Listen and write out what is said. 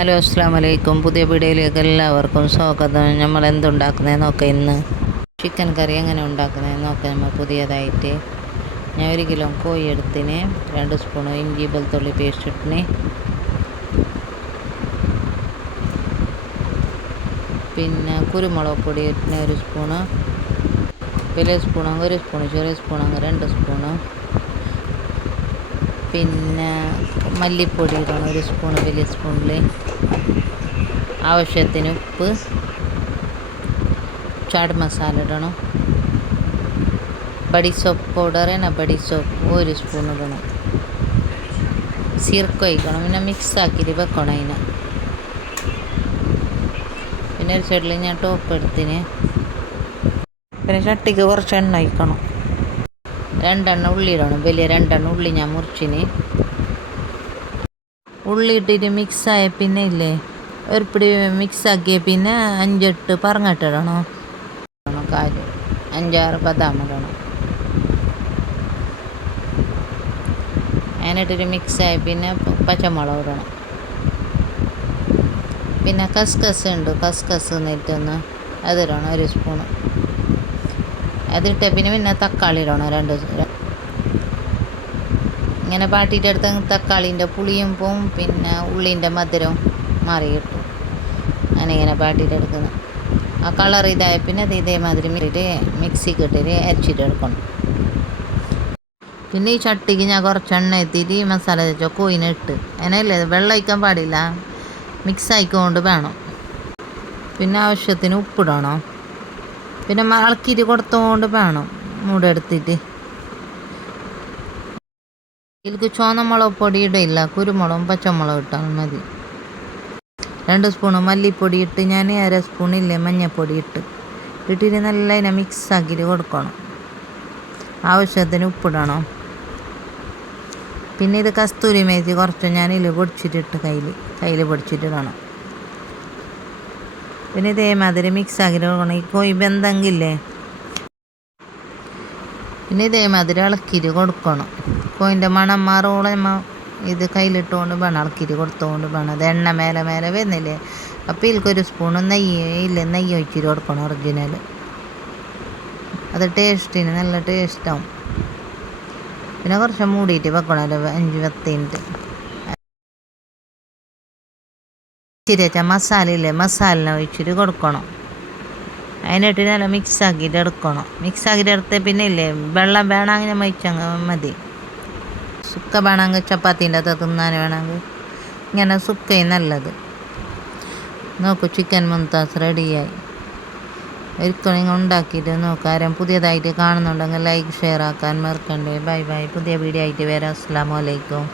Hello, അസ്സാം വലൈക്കും. പുതിയ വീഡിയോയിലേക്ക് എല്ലാവർക്കും സ്വാഗതം. നമ്മൾ എന്തുണ്ടാക്കുന്നത് നോക്കാം. ഇന്ന് ചിക്കൻ കറി എങ്ങനെ ഉണ്ടാക്കുന്നത് നോക്കാം. നമ്മൾ പുതിയതായിട്ട് ഞാൻ 1 കിലോ കോഴി എടുത്തിന്, 2 സ്പൂൺ ഇഞ്ചി വെളുത്തുള്ളി പേസ്റ്റ് ഇട്ടിന്, പിന്നെ കുരുമുളക് പൊടി ഇട്ടിന് 1 സ്പൂണ്, വലിയ സ്പൂണാകും 1 സ്പൂണ്, ചെറിയ സ്പൂണാകും 2 സ്പൂണ്, പിന്നെ മല്ലിപ്പൊടി ഇടണം 1 സ്പൂണ് വലിയ സ്പൂണിൽ, ആവശ്യത്തിന് ഉപ്പ്, ചാട് മസാല ഇടണം, buddy soap powder buddy soap 1 spoon ഇടണം, സീർക്ക് ഒഴിക്കണം, പിന്നെ മിക്സ് ആക്കിയിട്ട് വെക്കണം അതിനെ. പിന്നെ ഒരു സൈഡിൽ ഞാൻ ടോപ്പ് എടുത്തിന്, പിന്നെ ചട്ടിക്ക് കുറച്ച് എണ്ണ ഒഴിക്കണം, 2 എണ്ണം ഉള്ളി ഇടണം, വലിയ 2 എണ്ണം ഉള്ളി ഞാൻ മുറിച്ചിന്. ഉള്ളി ഇട്ടിട്ട് മിക്സായ പിന്നെ ഇല്ലേ ഒരു പിടി മിക്സാക്കിയ പിന്നെ 5-8 പറങ്ങട്ടിടണം, കാല് 5-6 ബദാം ഇടണം. അതിനിട്ടൊരു മിക്സായ പിന്നെ പച്ചമുളക് ഇടണം. പിന്നെ കസ്കസ് ഉണ്ട്, കസ്കസ് എന്നിട്ടൊന്ന് അതിടണം 1 സ്പൂണ്. അതിട്ട പിന്നെ തക്കാളി ഇടണം 2. ഇങ്ങനെ പാട്ടിയിട്ടെടുത്ത് തക്കാളീൻ്റെ പുളിയും പോവും, പിന്നെ ഉള്ളീൻ്റെ മധുരവും മാറി കിട്ടും. ഞാനിങ്ങനെ പാട്ടിയിട്ടെടുക്കുന്നത്. ആ കളർ ഇതായ പിന്നെ അത് ഇതേമാതിരി മിക്സിക്ക് ഇട്ടിട്ട് അരച്ചിട്ടെടുക്കണം. പിന്നെ ഈ ചട്ടിക്ക് ഞാൻ കുറച്ച് എണ്ണ എത്തിയിട്ട് മസാല തേച്ച കോയിനെ ഇട്ട് അതിനല്ലേ വെള്ളം ഒഴിക്കാൻ പാടില്ല, മിക്സ് ആയിക്കൊണ്ട് വേണം. പിന്നെ ആവശ്യത്തിന് ഉപ്പിടണം, പിന്നെ ഇളക്കിയിട്ട് കൊടുത്തോണ്ട് വേണം മൂടെടുത്തിട്ട്. ഇതിലേക്ക് ചുവന്ന മുളക് പൊടി ഇടയില്ല, കുരുമുളകും പച്ചമുളകും ഇട്ടാൽ മതി. 2 സ്പൂണ് മല്ലിപ്പൊടി ഇട്ട് ഞാൻ 1/2 സ്പൂണില്ലേ മഞ്ഞൾപ്പൊടി ഇട്ടിട്ട് നല്ല അതിനെ മിക്സ് ആക്കിയിട്ട് കൊടുക്കണം. ആവശ്യത്തിന് ഉപ്പിടണം. പിന്നെ ഇത് കസ്തൂരി മേത്തി കുറച്ച് ഞാനിതിൽ പൊടിച്ചിട്ടിട്ട് കയ്യിൽ പൊടിച്ചിട്ടിടണം. പിന്നെ ഇതേമാതിരി മിക്സ് ആക്കിയിട്ട് കൊടുക്കണം. ഈ കോഴി ബന്ധങ്കില്ലേ പിന്നെ ഇതേമാതിരി ഇളക്കിയിട്ട് കൊടുക്കണം. കോഴിൻ്റെ മണം മാറോളം ഇത് കയ്യിലിട്ടുകൊണ്ട് വേണം ഇളക്കിയിട്ട് കൊടുത്തുകൊണ്ട് വേണം. അത് എണ്ണ മേലെ വരുന്നില്ലേ, അപ്പോൾ ഇതിൽക്കൊരു സ്പൂണ് നെയ്യ് ഒഴിച്ചിട്ട് കൊടുക്കണം ഒറിജിനൽ. അത് ടേസ്റ്റിന് നല്ല ടേസ്റ്റാവും. പിന്നെ കുറച്ച് മൂടിയിട്ട് വെക്കണം, ഒരു 5-10 മിനിറ്റ്. ഇച്ചിരി മസാല ഇല്ലേ, മസാല ഒഴിച്ചിട്ട് കൊടുക്കണം. അതിനിട്ട് നല്ല മിക്സ് ആക്കിയിട്ട് എടുക്കണം. മിക്സ് ആക്കിയിട്ട് എടുത്ത് പിന്നെ ഇല്ലേ വെള്ളം വേണമെങ്കിൽ നമ്മൾ ഒഴിച്ചങ്ങ് മതി. സുക്ക വേണമെങ്കിൽ ചപ്പാത്തീൻ്റെ അത് തിന്നാൻ വേണമെങ്കിൽ ഇങ്ങനെ സുക്കയും നല്ലത്. നോക്കൂ, ചിക്കൻ മുംതാസ് റെഡിയായി. ഒരിക്കലും നിങ്ങൾ ഉണ്ടാക്കിയിട്ട് നോക്കാം. ആരും പുതിയതായിട്ട് കാണുന്നുണ്ടെങ്കിൽ ലൈക്ക് ഷെയർ ആക്കാൻ മറക്കണ്ടേ. Bye bye. പുതിയ വീഡിയോ ആയിട്ട് വരാം. അസ്സലാമു അലൈക്കും.